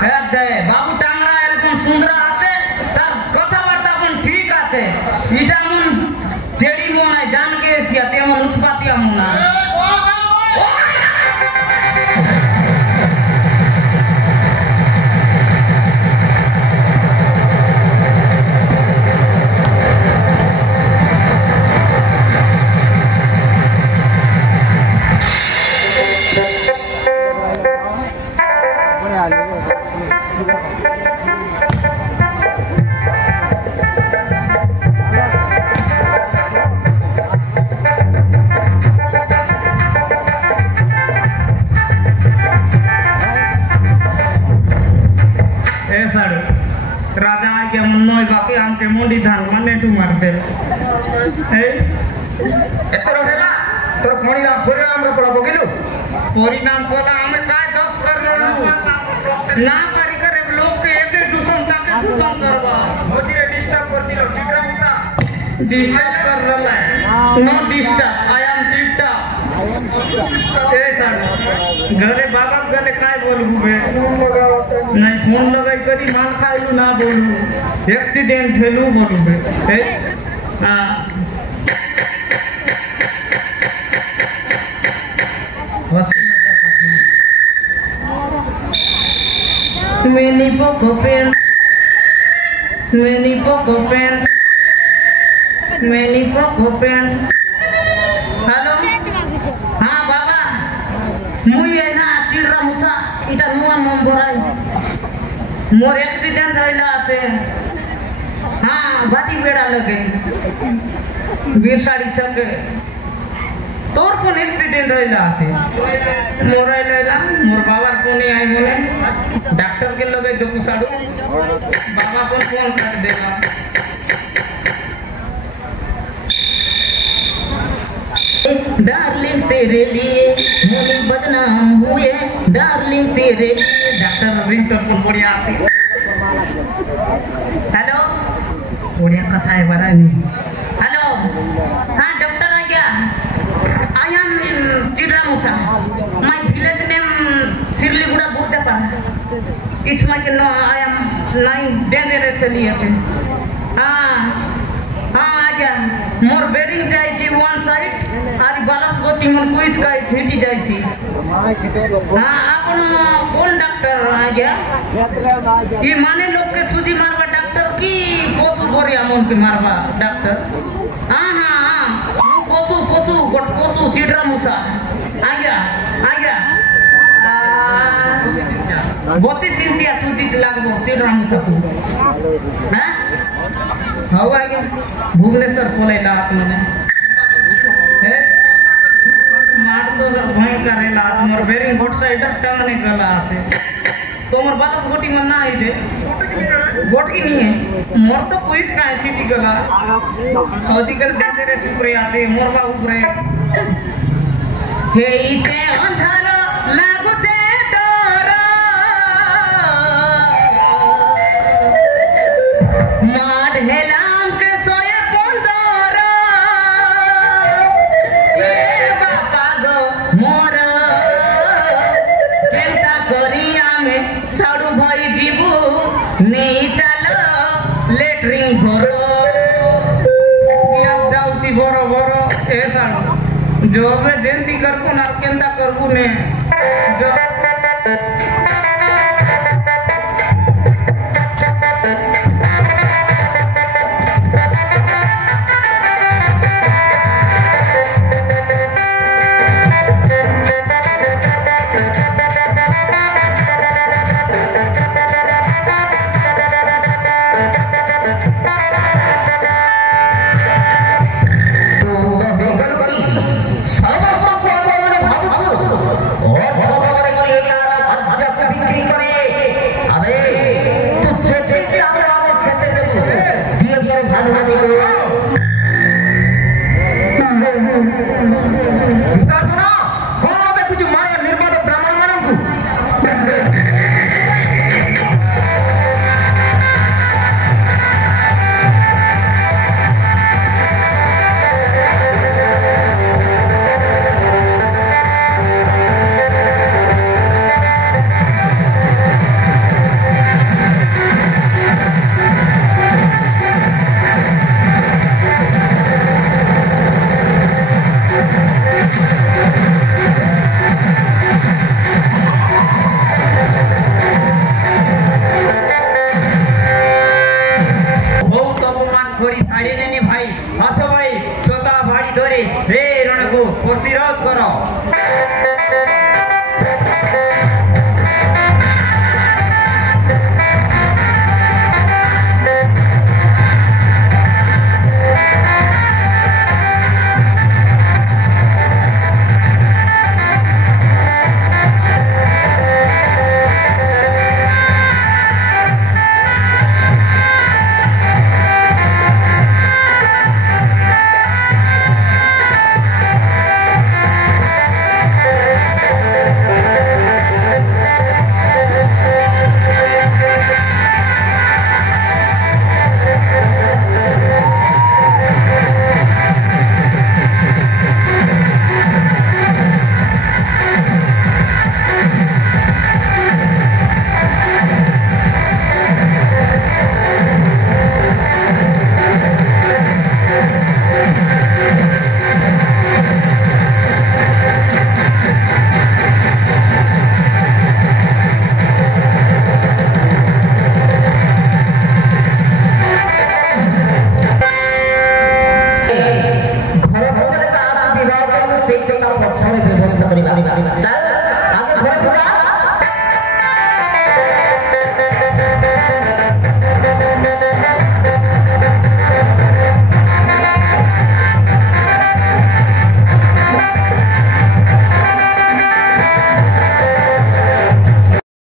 বাবু টাংরা এরকম সুন্দর আছে, তার কথাবার্তা এখন ঠিক আছে। এটা এমন চেড়ি মনে হয় জান গেছি, এমন উৎপাতিয়া মনে হয়। রাজা কেমন নয় বাকি আমাকে মন্ডি ধান মানে টু মারতে তোর পরিণাম পড়াবো গেল পরিণাম পড়া আমি কাজ দোষ করলো না পারি করে লোককে এক দূষণ তাকে দূষণ করবা মোদিরে ডিস্টার্ব করছিল চিত্রা মুসা ডিস্টার্ব कर रहा है no disturb I am disturb ए सर घरे बाबा गले काय बोलबू बे नहीं फोन लगाई करी माल खाइलू ना बोलू एक्सीडेंट हेलू बोलू बे हां Many poco pen, many poco pen, many poco pen. Hello? हाँ बाबा, मुझे ना चिड़रा मुझा इटा नुआ नंबराई, मोर एक्सीडेंट होइला आते, हाँ बाटी बेड़ा लगे, वीर साड़ी छके, तोर कौन एक्सीडेंट होइला आते, मोर आइला मोर बाबार कोनी आई मोने, डॉक्टर के लगे दो कुसाडू, बाबा को फोन कर देगा। डार्लिंग तेरे लिए मुझे बदनाम हुए डार्लिंग तेरे लिए डॉक्टर रिंगटोन को बढ़िया आती हेलो बढ़िया कथा है बड़ा नहीं हेलो हाँ डॉक्टर आ गया I am Chidra Musa my village name Siriliguda Burjapa it's my no I am nine dangerous लिए हाँ हाँ आ गया मोर बेरिंग जाइए वन साइड आरी बालास गोटी मन कुछ का ठेटी जाइए हां आपण कोन डॉक्टर आ गया ई माने लोग के सुजी मारवा डॉक्टर की पशु बोरिया मन के मारवा डॉक्टर हां हां हां पशु गोट पशु चिड़रा मुसा आ गया बोती सिंचिया सुजी लागबो चिड़रा मुसा हां हाउ आ गया भुवनेश्वर पोलेला आपने मार तो भय करेला मोर बेरिंग बोट साइड टांगने गला आछे तो मोर बालस गोटी मन ना आई दे गोटी नहीं है मोर तो कुछ काहे चिटी गला सर्जिकल डेंजरस ऊपर आते मोर बा ऊपर हे इते अंधार लागुते डर मार हेला जो मैं जयंती करबो ना केंदा करबो ने जो कुछ मारे निर्माण ब्राह्मण मानू